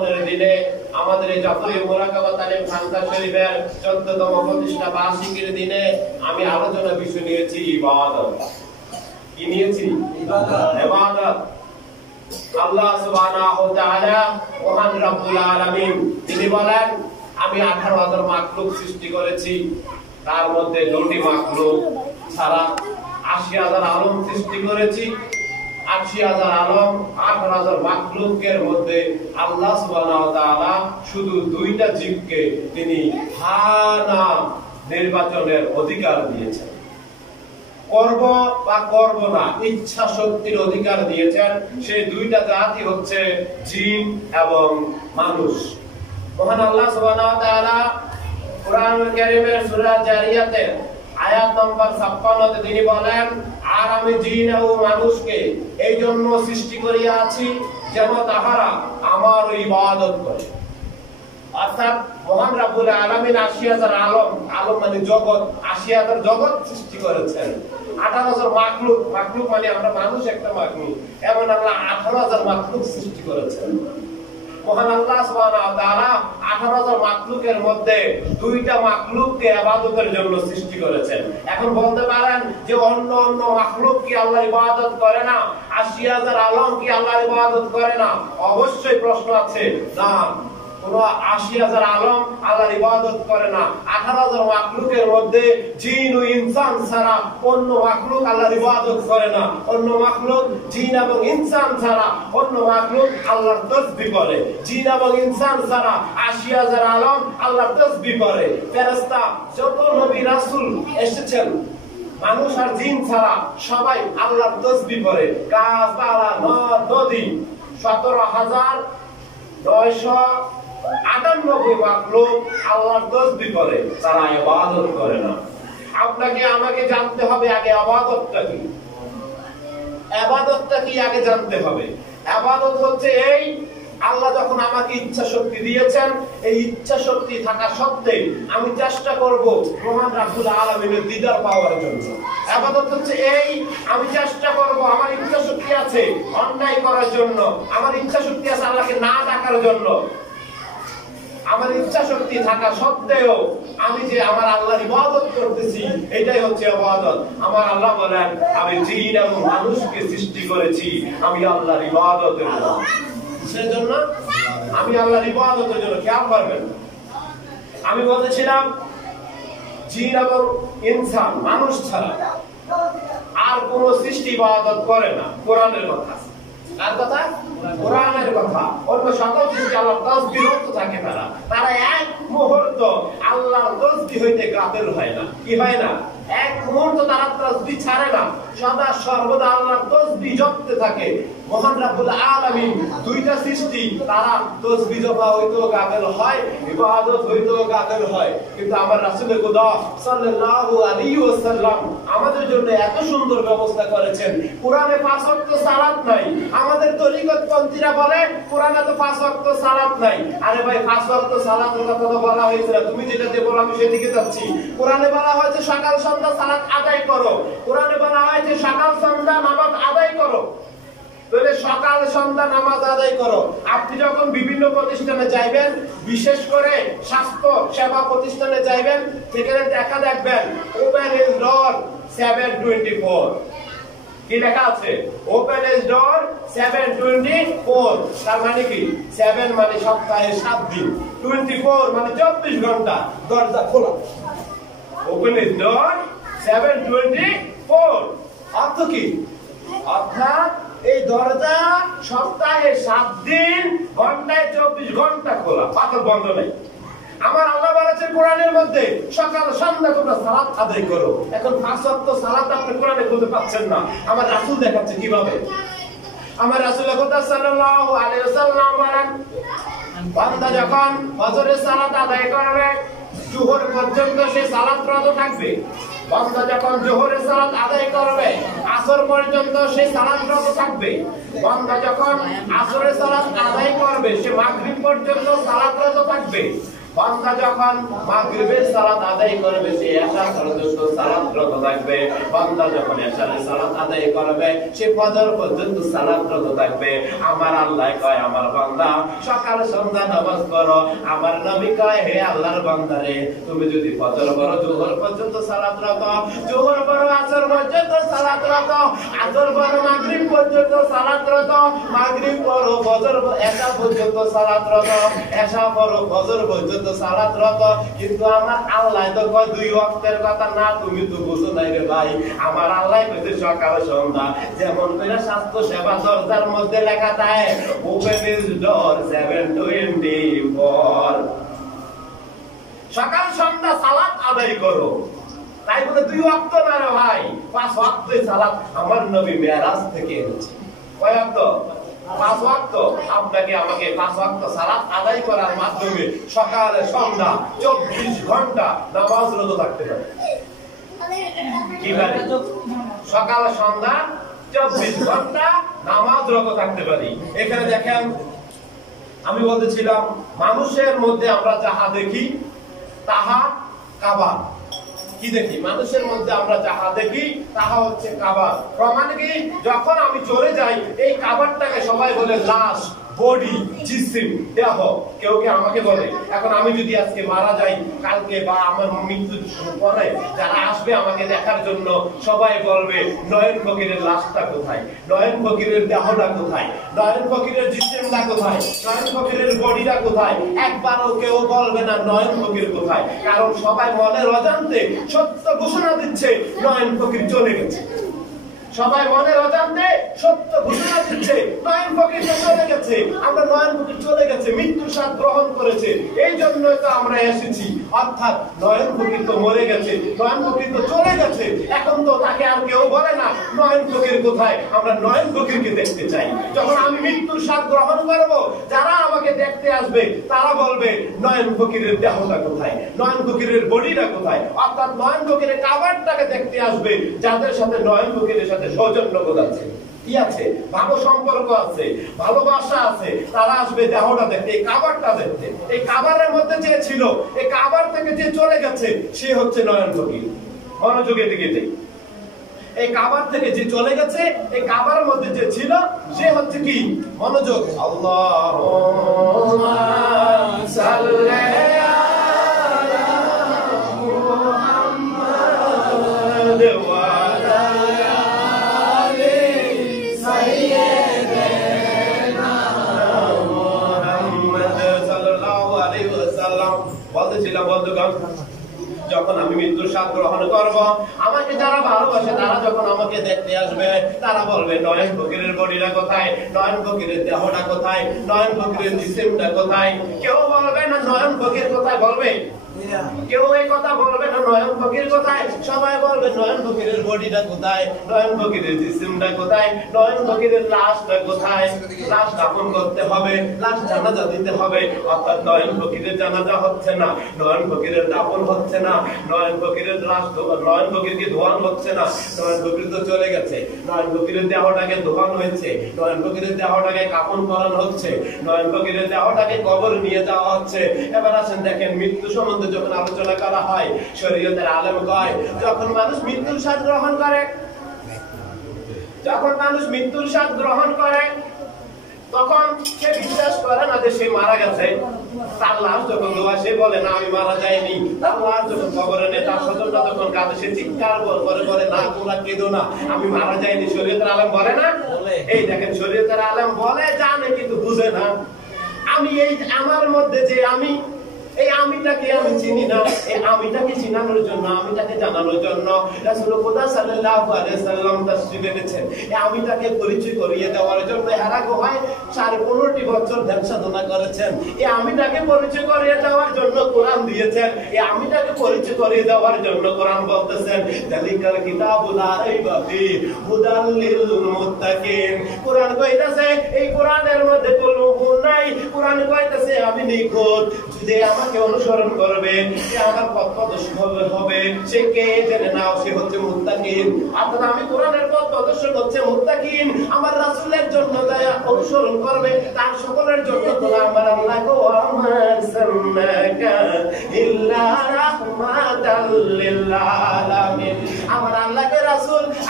আগমনের দিনে আমাদের এই জাফরি মুরাকাবা তালিম খানকা শরীফের 14তম প্রতিষ্ঠা বার্ষিকীর দিনে আমি আলোচনা বিষয় নিয়েছি ইবাদত। কি নিয়েছি? ইবাদত। আল্লাহ সুবহানাহু ওয়া তাআলা মহান রব্বুল আলামিন তিনি বলেন, আমি 18,000 মাখলুক সৃষ্টি করেছি, তার মধ্যে 2টি মাখলুক ছাড়া 80,000 আলম সৃষ্টি করেছি। 80,000 আলম 18,000 মাখলুকের মধ্যে আল্লাহ সুবহানাহু ওয়া তাআলা শুধু 2টা জীবকে তিনি হানা নির্বাচনের অধিকার দিয়েছেন। করব বা করব না ইচ্ছা শক্তির অধিকার দিয়েছেন। সেই 2টা জাতি হচ্ছে জিন এবং মানুষ। মহান আল্লাহ সুবহানাহু ওয়া তাআলা কোরআনুল কারীমের সূরা জারিয়াতের আয়াত নম্বর 56 তে তিনি বলেন, আর আমি জিন ও মানুষকে এই জন্য সৃষ্টি করিয়াছি যেন তাহারা আমার ইবাদত করে। অর্থাৎ মহান রব্বুল আলামিন 80,000 আলম, আলম মানে জগৎ, 80,000 জগৎ সৃষ্টি করেছেন। 18,000 মাখলুক, মাখলুক মানে আমরা মানুষ একটা মাখলুক, এমন আল্লাহ 18,000 মাখলুক সৃষ্টি করেছেন। মহান আল্লাহ সুবহানাহু ওয়া তাআলা 18,000 মাখলুকের মধ্যে 2টা মাখলুককে ইবাদতের জন্য সৃষ্টি করেছেন। এখন বলতে পারেন যে অন্য অন্য মাখলুক কি আল্লাহর ইবাদত করে না? 80,000 আলম কি আল্লাহর ইবাদত করে না? অবশ্যই প্রশ্ন আছে। না, কোন 80,000 আলম আল্লাহর ইবাদত করে না। 18,000 মাখলুকের মধ্যে জিন ও ইনসান ছাড়া অন্য মাখলুক আল্লাহর ইবাদত করে না। অন্য মাখলুক জিন এবং ইনসান ছাড়া অন্য মাখলুক আল্লাহর তাসবিহ করে। জিন এবং ইনসান ছাড়া 80,000 আলম আল্লাহর তাসবিহ করে। ফেরেশতা যত নবী রাসূল এসেছেন মানুষ আর জিন ছাড়া সবাই আল্লাহর তাসবিহ করে। গাছপালা, নদ নদী 17,998 মাখলুক আল্লাহর তাসবিহ করে, তারা ইবাদত করে না। আপনাকে আমাকে জানতে হবে আগে ইবাদতটা কি। ইবাদতটা কি আগে জানতে হবে। ইবাদত হচ্ছে এই, আল্লাহ যখন আমাকে ইচ্ছা শক্তি দিয়েছেন, এই ইচ্ছা শক্তি থাকা সত্ত্বেও আমি চেষ্টা করব মহান রব্বুল আলামিনের দিদার পাওয়ার জন্য। ইবাদত হচ্ছে এই, আমি চেষ্টা করব, আমার ইচ্ছা শক্তি আছে অন্যায় করার জন্য, আমার ইচ্ছা শক্তি আছে আল্লাহকে না ডাকার জন্য। আমার ইচ্ছা শক্তি থাকা সত্ত্বেও আমি যে আমার আল্লাহর ইবাদত করতেছি, এটাই হচ্ছে ইবাদত। আমার আল্লাহ বলেন, আমি জিন এবং মানুষকে সৃষ্টি করেছি আমি আল্লাহর ইবাদতের জন্য। সেজন্য আমি আল্লাহর ইবাদতের জন্য। খেয়াল করবেন, আমি বলেছিলাম জিন এবং ইনসান মানুষ ছাড়া আর কোন সৃষ্টি ইবাদত করে না। কোরআনের কথা, কার কথা? কোরআনের কথা। অন্য সকল সৃষ্টি আল্লাহর তাসবিহ করতে থাকে, তারা এক মুহূর্ত আল্লাহর তাসবিহ হইতে গাফিল হয় না। কি হয় না? এক মুহূর্ত তারা তাসবিহ ছাড়ে না, সদা সর্বদা আল্লাহর তাসবিহ জপতে থাকে। মহান রব্বুল আলামিন 2টা সৃষ্টি, তারা তাসবিহ জপা হইতেও গাফিল হয়, ইবাদত হইতেও গাফিল হয়। কিন্তু আমার রাসূল খোদা সাল্লাল্লাহু আলাইহি ওয়াসাল্লাম আমাদের জন্য এত সুন্দর ব্যবস্থা করেছেন। কোরআনে 5 ওয়াক্ত সালাত নাই। আমাদের তরিকত পন্থীরা বলে কোরআনে তো 5 ওয়াক্ত সালাত নাই। আরে ভাই, 5 ওয়াক্ত সালাতের কথা তো বলা হয়েছে না, তুমি যেটাতে বলো আমি সেদিকে যাচ্ছি। কোরআনে বলা হয়েছে সকাল সন্ধ্যা সালাত আদায় করো। কোরআনে বলা হয়েছে সকাল সন্ধ্যা নামাজ আদায় করো। তাহলে সকাল সন্ধ্যা নামাজ আদায় করো। আপনি যখন বিভিন্ন প্রতিষ্ঠানে যাইবেন, বিশেষ করে স্বাস্থ্য সেবা প্রতিষ্ঠানে যাইবেন, সেখানে দেখা দেখবেন ওপেন ইজ ডোর 7/24। কি লেখা আছে? ওপেন ইজ ডোর 7/24। তার মানে কি? 7 মানে সপ্তাহে 7 দিন, 24 মানে 24 ঘন্টা দরজা খোলা। ওপেন ইজ ডোর 7/24 অর্থ কি? অর্থাৎ এই দরজা সপ্তাহে 7 দিন, ঘন্টায় 24 ঘন্টা খোলা, পাথর বন্ধ নেই। আমার আল্লাহ বলেছে কোরআনের মধ্যে সকাল সন্ধ্যা তোমরা সালাত আদায় করো। এখন 5 ওয়াক্ত সালাত আপনি কোরআনে খুঁজে পাচ্ছেন না। আমার রাসূল দেখাচ্ছে কিভাবে। আমার রাসূল সাল্লাল্লাহু আলাইহি ওয়াসাল্লাম বলেন, বান্দা যখন ফজরের সালাত আদায় করবে, জোহর পর্যন্ত সে সালাতরত থাকবে। বান্দা যখন জোহরের সালাত আদায় করবে, আসর পর্যন্ত সে সালাতরত থাকবে। বান্দা যখন আসরের সালাত আদায় করবে, সে মাগরিব পর্যন্ত সালাতরত থাকবে। বান্দা যখন মাগরিবের সালাত আদায় করবে সে এশা পর্যন্ত সালাতরত থাকবে, বান্দা যখন এশার সালাত আদায় করবে সে ফজর পর্যন্ত সালাতরত থাকবে। আমার আল্লাহ কয় আমার বান্দা সকাল সন্ধ্যা নামাজ পড়ো। আমার নবী কয় হে আল্লাহর বান্দারে তুমি যদি ফজর পড়ো জোহর পর্যন্ত সালাতরত, জোহর পড়ো আসর পর্যন্ত সালাতরত, আসর পড়ো মাগরিব পর্যন্ত সালাতরত, মাগরিব পড়ো ফজর এশা পর্যন্ত সালাতরত, এশা পড়ো ফজর পর্যন্ত সালাতরত। কিন্তু আমার আল্লাহ তো কয় দুই ওয়াক্তের কথা না, তুমি তো বুঝো নাই রে ভাই। আমার আল্লাহ কইছে সকাল সন্ধ্যা, যেমন করে স্বাস্থ্য সেবা দরজার মধ্যে লেখা থাকে ওপেন ইজ ডোর 7/24, সকাল সন্ধ্যা সালাত আদায় করো। তাই বলে দুই ওয়াক্ত না রে ভাই, 5 ওয়াক্তই সালাত আমার নবী মেরাজ থেকে এনেছে। কয় ওয়াক্ত? 5 ওয়াক্ত। আপনাকে আমাকে 5 ওয়াক্ত সালাত আদায় করার মাধ্যমে সকালে সন্ধ্যা 24 ঘন্টা নামাজরত থাকতে হবে। কিভাবে? সকাল সন্ধ্যা 24 ঘন্টা নামাজরত থাকতে পারি। এখানে দেখেন আমি বলতেছিলাম মানুষের মধ্যে আমরা যাহা দেখি তাহা কাবা। কি দেখি? মানুষের মধ্যে আমরা যাহা দেখি তাহা হচ্ছে কাবা। প্রমাণ কি? যখন আমি চলে যাই এই কাবারটাকে সবাই বলে লাশ, বডি, জিসিম, দেহ। কেউ কে আমাকে বলে এখন আমি যদি আজকে মারা যাই কালকে বা আমার মৃত্যুর পরে যারা আসবে আমাকে দেখার জন্য সবাই বলবে নয়ন ফকিরের লাশটা কোথায়, নয়ন ফকিরের দেহটা কোথায়, নয়ন ফকিরের জিসিমটা কোথায়, নয়ন ফকিরের বডিটা কোথায়। একবারও কেউ বলবে না নয়ন ফকির কোথায়, কারণ সবাই মনের অজান্তে সত্য ঘোষণা দিচ্ছে নয়ন ফকির চলে গেছে। সবাই মনের অজান্তে সত্য ঘোষণা দিচ্ছে নয়ন ফকির চলে গেছে। আমরা নয়ন ফকির চলে গেছে, মৃত্যুর স্বাদ গ্রহণ করেছে, এই জন্যই তো আমরা এসেছি। অর্থাৎ নয়ন ফকির তো মরে গেছে, নয়ন ফকির তো চলে গেছে, এখন তো তাকে আর কেউ বলে না নয়ন ফকির কোথায়। আমরা নয়ন ফকিরকে দেখতে চাই। যখন আমি মৃত্যুর স্বাদ গ্রহণ করব যারা আমাকে দেখতে আসবে তারা বলবে নয়ন ফকিরের দেহটা কোথায়, নয়ন ফকিরের বডিটা কোথায়। অর্থাৎ নয়ন ফকিরের কাবারটাকে দেখতে আসবে যাদের সাথে নয়ন ফকিরের সাথে সৌজন্য আছে, কি আছে, ভালো সম্পর্ক আছে, ভালোবাসা আছে, তারা আসবে দেহটা দেখতে, এই কাবারটা দেখতে। এই কাবারের মধ্যে যে ছিল, এই কাবার থেকে যে চলে গেছে সে হচ্ছে নয়ন ফকির। মনোযোগের দিকে দেই, এই কাবার থেকে যে চলে গেছে, এই কাবার মধ্যে যে ছিল সে হচ্ছে কি? মনোযোগ। আল্লাহুম্মা সাল্লি আলা মুহাম্মাদ ওয়া আলা আলি সাইয়্যিদিনা মুহাম্মাদ সাল্লাল্লাহু আলাইহি ওয়াসাল্লাম। বলতেছিলাম বন্ধুগণ, যখন আমি মৃত্যুর স্বাদ গ্রহণ করব আমাকে যারা ভালোবাসে তারা যখন আমাকে দেখতে আসবে তারা বলবে নয়ন ফকিরের বডিটা কোথায়, নয়ন ফকিরের দেহটা কোথায়, নয়ন ফকিরের জিসিমটা কোথায়। কেউ বলবে না নয়ন ফকির কোথায়, বলবে কেউ এই কথা বলবে না নয়ন ফকির কোথায়, সবাই বলবে নয়ন ফকিরের বডিটা কোথায়, নয়ন ফকিরের জিসিমটা কোথায়, নয়ন ফকিরের লাশটা কোথায়। লাশ দাফন করতে হবে, লাশ জানাজা দিতে হবে। অর্থাৎ নয়ন ফকিরের জানাজা হচ্ছে না, নয়ন ফকিরের দাফন হচ্ছে না, নয়ন ফকিরের লাশ, নয়ন ফকিরকে ধোয়ান হচ্ছে না। নয়ন ফকির তো চলে গেছে, নয়ন ফকিরের দেহটাকে ধোয়ান হয়েছে, নয়ন ফকিরের দেহটাকে কাফন করানো হচ্ছে, নয়ন ফকিরের দেহটাকে কবর নিয়ে যাওয়া হচ্ছে। এবার আসেন দেখেন মৃত্যু সম্বন্ধে যখন আলোচনা করা হয় শরীয়তের আলেম কয় যখন মানুষ মৃত্যুর স্বাদ গ্রহণ করে, যখন মানুষ মৃত্যুর স্বাদ গ্রহণ করে তখন সে বিশ্বাস করে না যে সে মারা গেছে। তার লাশ যখন ধোয়া সে বলে না আমি মারা যাইনি। তার লাশ যখন কবরে নেয় তার স্বজনরা যখন কাঁদে সে চিৎকার করে বলে না তোমরা কেঁদো না, আমি মারা যাইনি। শরীয়তের আলেম বলে না? এই দেখেন শরীয়তের আলেম বলে, জানে কিন্তু বুঝে না। আমি এই আমার মধ্যে যে আমি, এই আমিটাকে আমি চিনি না। এই আমিটাকে চিনানোর জন্য, আমিটাকে জানানোর জন্য রাসূল খোদা সাল্লাল্লাহু আলাইহি সাল্লাম তাশরীফ এনেছেন। এই আমিটাকে পরিচয় করিয়ে দেওয়ার জন্য হেরা গুহায় 15.5 বছর ধ্যান সাধনা করেছেন। এই আমিটাকে পরিচয় করিয়ে দেওয়ার জন্য কোরআন দিয়েছেন। এই আমিটাকে পরিচয় করিয়ে দেওয়ার জন্য কোরআন বলতেছেন যালিকাল কিতাবুল লা রাইবা ফীহি হুদাল লিল মুত্তাকিন। কোরআন কইতাছে এই কোরআনের মধ্যে কোনো ভুল নাই। কোরআন কইতাছে আমি নিখুঁত, যে আমাকে অনুসরণ করবে, যে আমার পথ প্রদর্শক হবে, সে কে জেনে নাও, সে হচ্ছে মুত্তাকিন। অর্থাৎ আমি কোরআনের পথ প্রদর্শক হচ্ছে মুত্তাকিন। আমার রাসূলের জন্য যারা অনুসরণ করবে তার সকলের জন্য তো আমার আল্লাহ কো আমার সান্নাকা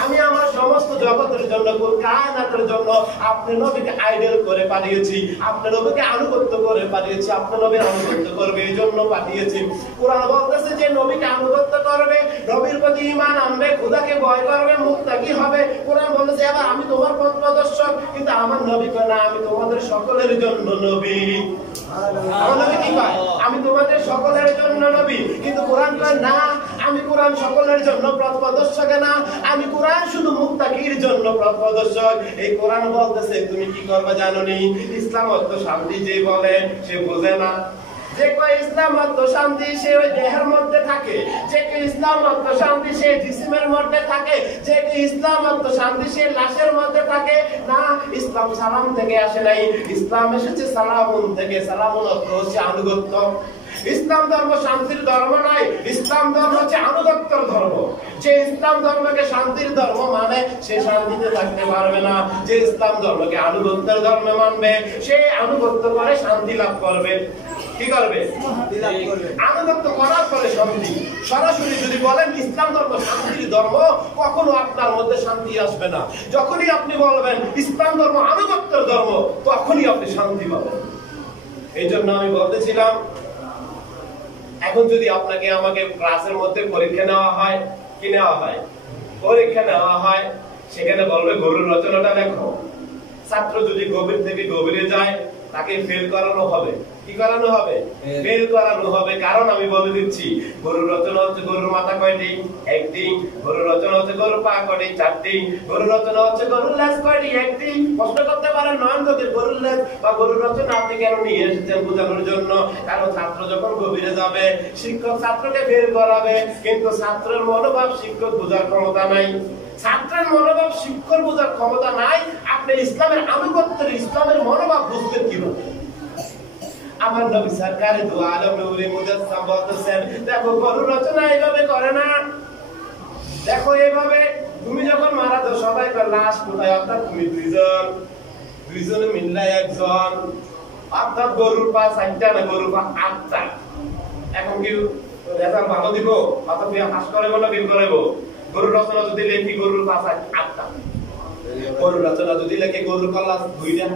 আমি আমার সমস্ত জগতের জন্য, কায়নাতের জন্য আপনি নবীকে আইডল করে পাঠিয়েছি, আপনি নবীকে আনুগত্য করে পাঠিয়েছি, আপনি নবীর আনুগত্য করবে এই জন্য পাঠিয়েছি। কোরআন বলতেছে যে নবীকে আনুগত্য করবে, নবীর প্রতি ঈমান আনবে, খোদাকে ভয় করবে, মুত্তাকি হবে। কোরআন বলেছে আবার আমি তোমার পথ প্রদর্শক, কিন্তু আমার নবী কয় না আমি তোমাদের সকলের জন্য নবী। আমার নবী কি কয়? আমি তোমাদের সকলের জন্য নবী। কিন্তু কোরআন কয় না আমি কোরআন সকলের জন্য পথ প্রদর্শক না, আমি কোরআন শুধু মুত্তাকির জন্য পথ প্রদর্শক। এই কোরআন বলতেছে তুমি কি করবে জানোনি? ইসলাম অর্থ শান্তি যে বলে সে বোঝে না। যে কয় ইসলাম অর্থ শান্তি সে ওই দেহের মধ্যে থাকে, যে কয় ইসলাম অর্থ শান্তি সে জিসিমের মধ্যে থাকে, যে কয় ইসলাম অর্থ শান্তি সে লাশের মধ্যে থাকে। না, ইসলাম সালাম থেকে আসে নাই, ইসলাম এসেছে সালামুন থেকে। সালামুন অর্থ হচ্ছে আনুগত্য। ইসলাম ধর্ম শান্তির ধর্ম নয়, ইসলাম ধর্ম হচ্ছে আনুগত্যের ধর্ম। যে ইসলাম ধর্মকে শান্তির ধর্ম মানে সে শান্তিতে থাকতে পারবে না। যে ইসলাম ধর্মকে আনুগত্যের ধর্ম মানবে সে আনুগত্য করে শান্তি লাভ করবে। কি করবে? আনুগত্য করার পরে শান্তি। সরাসরি যদি বলেন ইসলাম ধর্ম শান্তির ধর্ম, কখনো আপনার মধ্যে শান্তি আসবে না। যখনই আপনি বলবেন ইসলাম ধর্ম আনুগত্যের ধর্ম, তখনই আপনি শান্তি পাবেন। এই জন্য আমি বলতেছিলাম এখন যদি আপনাকে আমাকে ক্লাসের মধ্যে পরীক্ষা নেওয়া হয়, কি নেওয়া হয়? পরীক্ষা নেওয়া হয়, সেখানে বলবে গরুর রচনাটা লেখো। ছাত্র যদি গভীর থেকে গভীরে যায় তাকে ফেল করানো হবে। কি করানো হবে? ফেল করানো হবে। কারণ আমি বলে দিচ্ছি গরুর রচনা হচ্ছে গরুর মাথা কয়টি? একটি। গরুর রচনা হচ্ছে গরুর পা কয়টি? চারটি। গরুর রচনা হচ্ছে গরুর লেজ কয়টি? একটি। প্রশ্ন করতে পারেন নয়ন গভীর গরুর লেজ বা গরুর রচনা আপনি কেন নিয়ে এসেছেন বোঝানোর জন্য। কারণ ছাত্র যখন গভীরে যাবে শিক্ষক ছাত্রকে ফেল করাবে, কিন্তু ছাত্রের মনোভাব শিক্ষক বোঝার ক্ষমতা নাই। ছাত্রের মনোভাব শিক্ষক বোঝার ক্ষমতা নাই, আপনি ইসলামের আনুগত্যের ইসলামের মনোভাব বুঝবেন কিভাবে? আমার নবী সরকারে দু আলম নূরে মুজাসসাম বলতেছেন দেখো গরুর রচনা এইভাবে করে না, দেখো এইভাবে। তুমি যখন মারা যাও সবাই লাশ কোথায়? অর্থাৎ তুমি দুইজনে মিললে একজন, অর্থাৎ গরুর পা 4টা না গরুর পা 8টা। এখন কি রেজাল্ট ভালো দিব? অর্থাৎ হাস করাবো না বের করাবো? গরুর রচনা যদি লেখি গরুর পা 8টা, গরুর রচনা যদি লেখি গরুর কলা 2টা,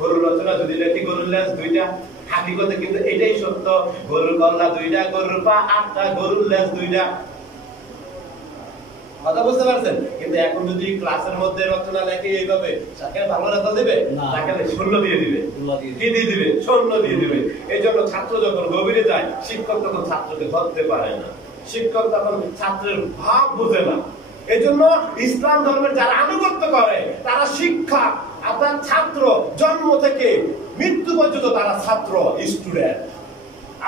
গরুর রচনা যদি লেখি গরুর লেজ 2টা। হাকিকতে কিন্তু এটাই সত্য, গরুর কল্লা 2টা, গরুর পা 8টা, গরুর লেজ 2টা। কথা বুঝতে পারছেন? কিন্তু এখন যদি ক্লাসের মধ্যে রচনা লেখে এইভাবে, তাকে ভালো রেজাল্ট দিবে? তাকে 0 দিয়ে দিবে। কি দিয়ে দিবে? 0 দিয়ে দিবে। এই জন্য ছাত্র যখন গভীরে যায় শিক্ষক তখন ছাত্রকে ধরতে পারে না, শিক্ষক তখন ছাত্রের ভাব বুঝে না। এই জন্য ইসলাম ধর্মের যারা আনুগত্য করে তারা শিক্ষা, আপনার ছাত্র জন্ম থেকে মৃত্যু পর্যন্ত তারা ছাত্র, স্টুডেন্ট।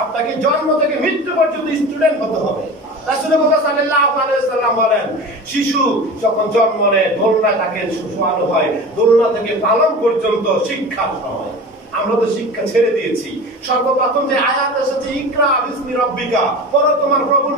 আপনাকে জন্ম থেকে মৃত্যু পর্যন্ত স্টুডেন্ট হতে হবে। রাসূলুল্লাহ সাল্লাল্লাহু আলাইহি ওয়াসাল্লাম বলেন শিশু যখন জন্ম নেয় দোলনা তাকে শোয়ানো হয়, দোলনা থেকে পালন পর্যন্ত শিক্ষার সময়। আমরা তো শিক্ষা ছেড়ে দিয়েছি। সর্বপ্রথম যে আয়াত এসেছে ইকরা বিসমি রাব্বিকা, পড়ো তোমার প্রভুর